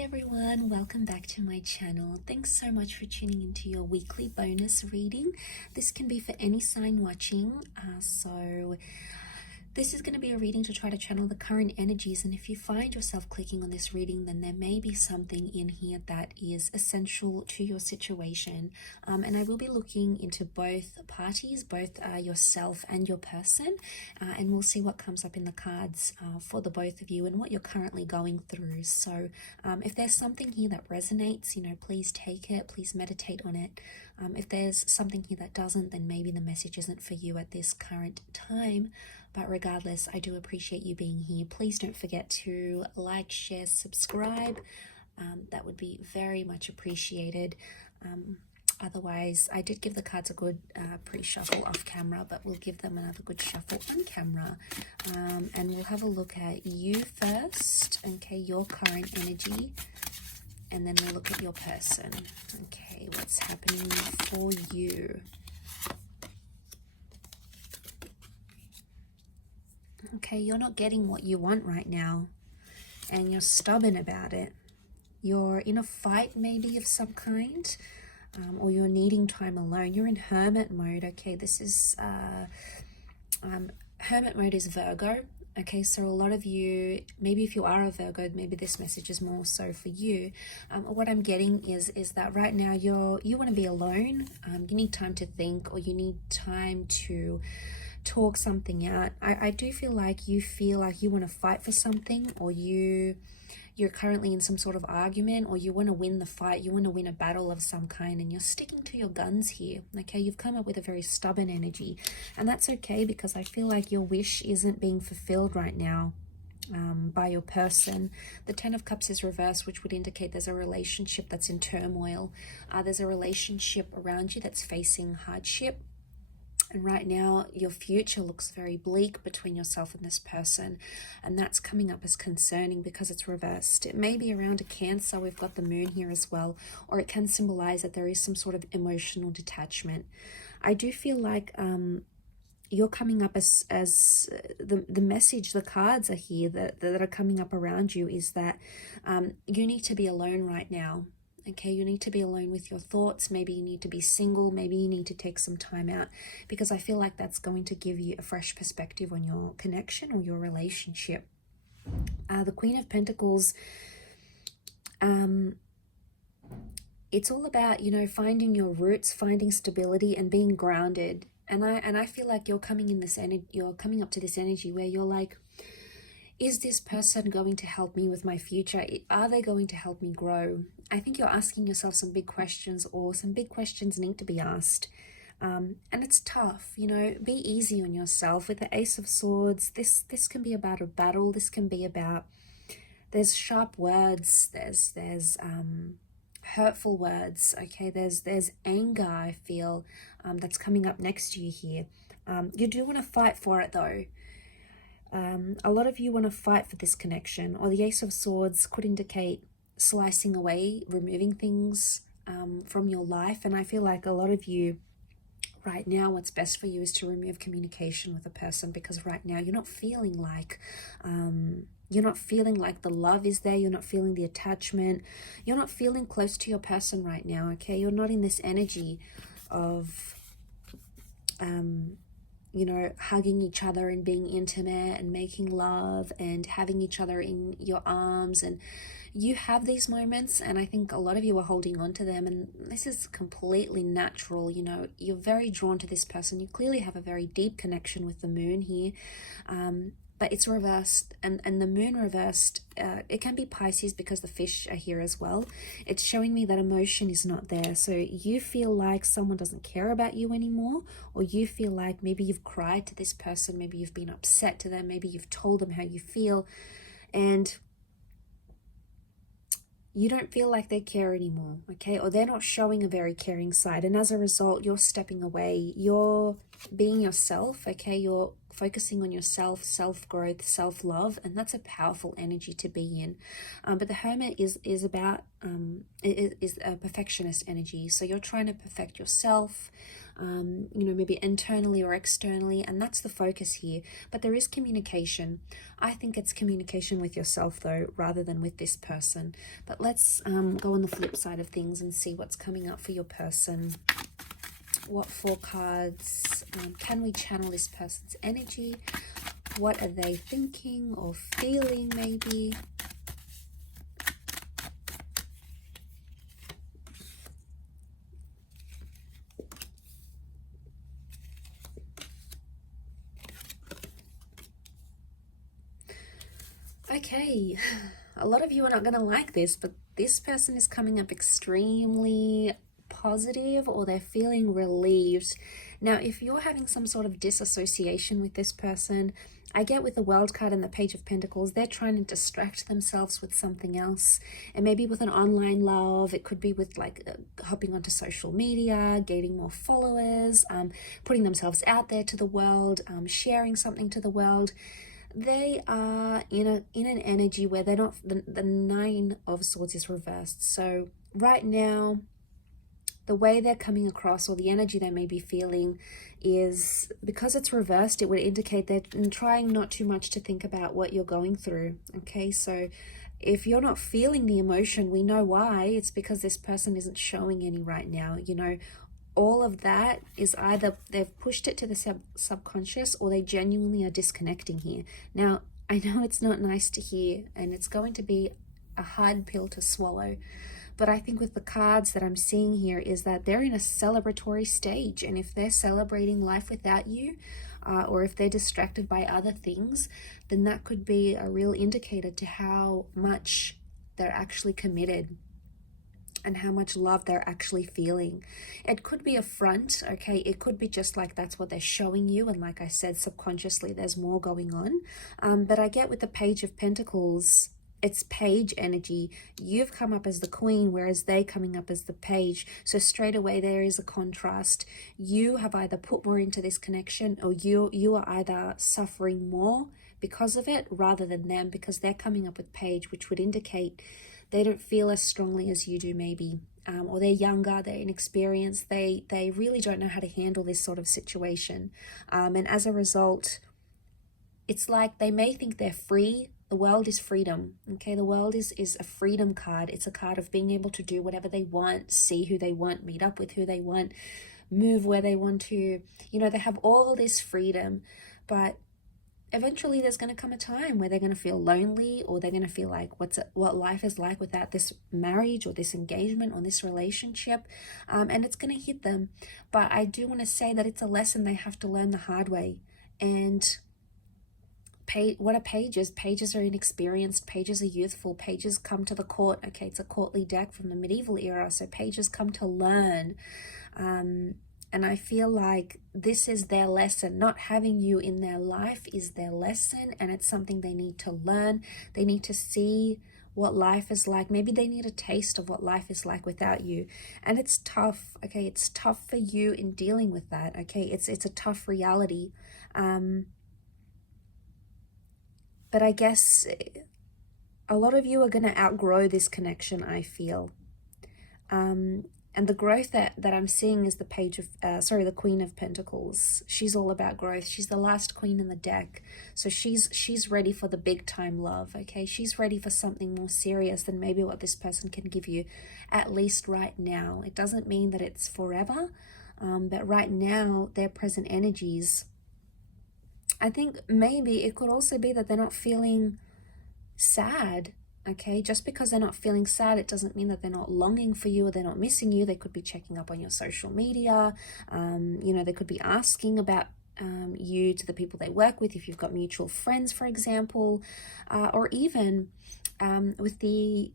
everyone, welcome back to my channel. Thanks so much for tuning into your weekly bonus reading. This can be for any sign watching, so this is going to be a reading to try to channel the current energies, and if you find yourself clicking on this reading, then there may be something in here that is essential to your situation. And I will be looking into both parties, both yourself and your person, and we'll see what comes up in the cards for the both of you and what you're currently going through. So if there's something here that resonates, please take it, please meditate on it. If there's something here that doesn't, then maybe the message isn't for you at this current time. But regardless, I do appreciate you being here. Please don't forget to like, share, subscribe. That would be very much appreciated. Otherwise, I did give the cards a good pre-shuffle off camera, but we'll give them another good shuffle on camera. And we'll have a look at you first, okay, your current energy. And then we'll look at your person. Okay, what's happening for you? Okay, you're not getting what you want right now, and you're stubborn about it. You're in a fight maybe of some kind, or you're needing time alone. You're in hermit mode, okay? This is, hermit mode is Virgo. Okay, so a lot of you, maybe if you are a Virgo, maybe this message is more so for you. What I'm getting is that right now you want to be alone. You need time to think, or you need time to talk something out. I do feel like you want to fight for something, or you're currently in some sort of argument, or you want to win the fight, you want to win a battle of some kind, and you're sticking to your guns here. Okay, you've come up with a very stubborn energy, and that's okay, because I feel like your wish isn't being fulfilled right now by your person. The Ten of Cups is reversed, which would indicate there's a relationship that's in turmoil. There's a relationship around you that's facing hardship. And right now, your future looks very bleak between yourself and this person. And that's coming up as concerning because it's reversed. It may be around a Cancer. We've got the moon here as well. Or it can symbolize that there is some sort of emotional detachment. I do feel like you're coming up as the message, the cards are here that are coming up around you is that you need to be alone right now. Okay, you need to be alone with your thoughts. Maybe you need to be single. Maybe you need to take some time out, because I feel like that's going to give you a fresh perspective on your connection or your relationship. The Queen of Pentacles, it's all about, finding your roots, finding stability and being grounded. And I feel like you're coming up to this energy where you're like, is this person going to help me with my future? Are they going to help me grow? I think you're asking yourself some big questions, or some big questions need to be asked. And it's tough, be easy on yourself. With the Ace of Swords, this can be about a battle. This can be about, there's sharp words, there's hurtful words, okay? There's anger, I feel, that's coming up next to you here. You do want to fight for it though. A lot of you want to fight for this connection, or the Ace of Swords could indicate slicing away, removing things from your life. And I feel like a lot of you right now, what's best for you is to remove communication with a person, because right now you're not feeling like the love is there. You're not feeling the attachment. You're not feeling close to your person right now. Okay, you're not in this energy of hugging each other and being intimate and making love and having each other in your arms. And you have these moments, and I think a lot of you are holding on to them, and this is completely natural. You're very drawn to this person. You clearly have a very deep connection with the moon here, but it's reversed, and the moon reversed, it can be Pisces because the fish are here as well. It's showing me that emotion is not there. So you feel like someone doesn't care about you anymore, or you feel like maybe you've cried to this person, maybe you've been upset to them, maybe you've told them how you feel, and you don't feel like they care anymore, okay? Or they're not showing a very caring side, and as a result, you're stepping away. You're being yourself, okay? You're focusing on yourself, self-growth, self-love, and that's a powerful energy to be in. But the Hermit is about is a perfectionist energy. So you're trying to perfect yourself, you know, maybe internally or externally, and that's the focus here. But there is communication. I think it's communication with yourself though, rather than with this person. But let's go on the flip side of things and see what's coming up for your person. What 4 cards can we channel this person's energy? What are they thinking or feeling maybe? Okay, a lot of you are not going to like this, but this person is coming up extremely positive, or they're feeling relieved. Now, if you're having some sort of disassociation with this person, I get with the World card and the Page of Pentacles, they're trying to distract themselves with something else. And maybe with an online love, it could be with like hopping onto social media, gaining more followers, putting themselves out there to the world, sharing something to the world. They are in an energy where they're not, the 9 of Swords is reversed. So right now, the way they're coming across, or the energy they may be feeling, is because it's reversed, it would indicate they're trying not too much to think about what you're going through. Okay, so if you're not feeling the emotion, we know why. It's because this person isn't showing any right now. You know, all of that is either they've pushed it to the subconscious, or they genuinely are disconnecting here. Now, I know it's not nice to hear, and it's going to be a hard pill to swallow. But I think with the cards that I'm seeing here is that they're in a celebratory stage. And if they're celebrating life without you, or if they're distracted by other things, then that could be a real indicator to how much they're actually committed and how much love they're actually feeling. It could be a front, okay? It could be just like that's what they're showing you. And like I said, subconsciously, there's more going on. But I get with the Page of Pentacles, it's page energy. You've come up as the queen, whereas they coming up as the page. So straight away there is a contrast. You have either put more into this connection, or you are either suffering more because of it rather than them, because they're coming up with page, which would indicate they don't feel as strongly as you do maybe. Or they're younger, they're inexperienced, they really don't know how to handle this sort of situation. And as a result, it's like they may think they're free. The world is freedom, okay? The world is a freedom card. It's a card of being able to do whatever they want, see who they want, meet up with who they want, move where they want to. You know, they have all this freedom, but eventually there's going to come a time where they're going to feel lonely, or they're going to feel like what life is like without this marriage or this engagement or this relationship, and it's going to hit them. But I do want to say that it's a lesson they have to learn the hard way. And what are pages? Pages are inexperienced, pages are youthful, pages come to the court. Okay, it's a courtly deck from the medieval era, so pages come to learn. And I feel like this is their lesson. Not having you in their life is their lesson, and it's something they need to learn. They need to see what life is like. Maybe they need a taste of what life is like without you. And it's tough, okay? It's tough for you in dealing with that, okay? It's a tough reality. But I guess a lot of you are going to outgrow this connection, I feel. And the growth that I'm seeing is the the Queen of Pentacles. She's all about growth. She's the last queen in the deck. So she's ready for the big time love, okay? She's ready for something more serious than maybe what this person can give you, at least right now. It doesn't mean that it's forever, but right now, their present energies, I think maybe it could also be that they're not feeling sad, okay? Just because they're not feeling sad, it doesn't mean that they're not longing for you or they're not missing you. They could be checking up on your social media. You know, they could be asking about you to the people they work with, if you've got mutual friends, for example. Or even with the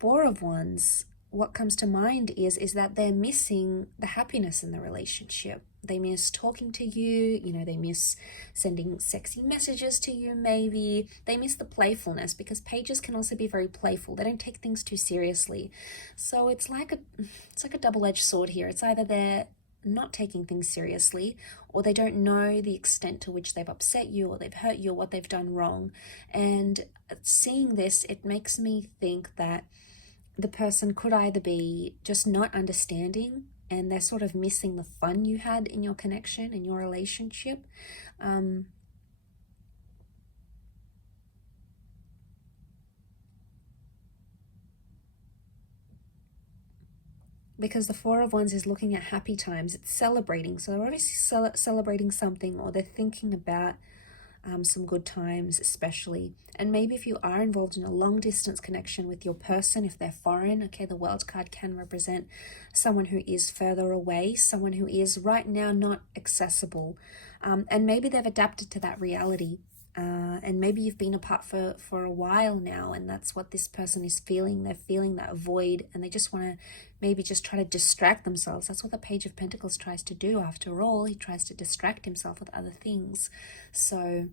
Four of Wands, what comes to mind is that they're missing the happiness in the relationship. They miss talking to you, you know, they miss sending sexy messages to you maybe. They miss the playfulness, because pages can also be very playful. They don't take things too seriously. So it's like a double-edged sword here. It's either not taking things seriously, or they don't know the extent to which they've upset you or they've hurt you or what they've done wrong. And seeing this, it makes me think that the person could either be just not understanding and they're sort of missing the fun you had in your connection, in your relationship. Because the Four of Wands is looking at happy times. It's celebrating. So they're obviously celebrating something, or they're thinking about some good times especially. And maybe if you are involved in a long distance connection with your person, if they're foreign, okay, the World card can represent someone who is further away, someone who is right now not accessible. And maybe they've adapted to that reality. And maybe you've been apart for a while now, and that's what this person is feeling. They're feeling that void, and they just want to maybe just try to distract themselves. That's what the Page of Pentacles tries to do. After all, he tries to distract himself with other things. So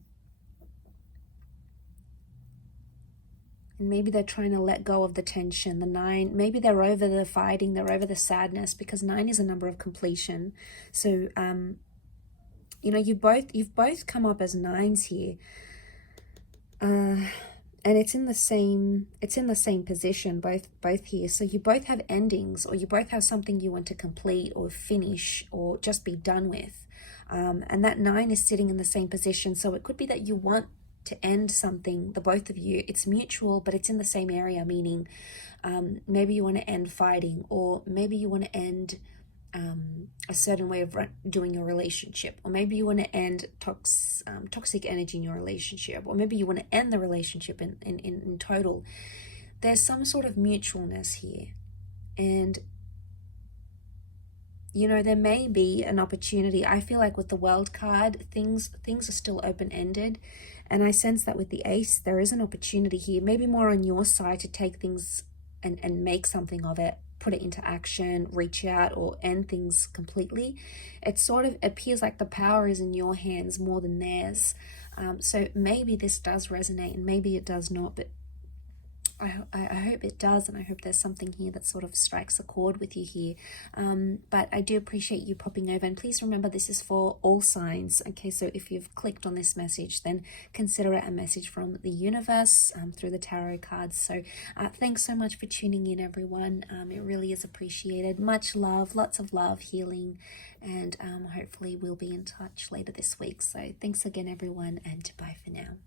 maybe they're trying to let go of the tension. The 9, maybe they're over the fighting, they're over the sadness, because 9 is a number of completion. So you know, you've both come up as 9s here, and it's in the same position, both here. So you both have endings, or you both have something you want to complete or finish or just be done with, and that 9 is sitting in the same position. So it could be that you want to end something, the both of you. It's mutual, but it's in the same area, meaning maybe you want to end fighting, or maybe you want to end a certain way of doing your relationship, or maybe you want to end toxic energy in your relationship, or maybe you want to end the relationship in total. There's some sort of mutualness here, and you know, there may be an opportunity. I feel like with the World card, things are still open-ended, and I sense that with the Ace, there is an opportunity here, maybe more on your side, to take things and make something of it, put it into action, reach out, or end things completely. It sort of appears like the power is in your hands more than theirs. So maybe this does resonate, and maybe it does not, but I hope it does, and I hope there's something here that sort of strikes a chord with you here. But I do appreciate you popping over, and please remember this is for all signs. Okay, so if you've clicked on this message, then consider it a message from the universe through the tarot cards. So thanks so much for tuning in, everyone. It really is appreciated. Much love, lots of love, healing, and hopefully we'll be in touch later this week. So thanks again, everyone, and bye for now.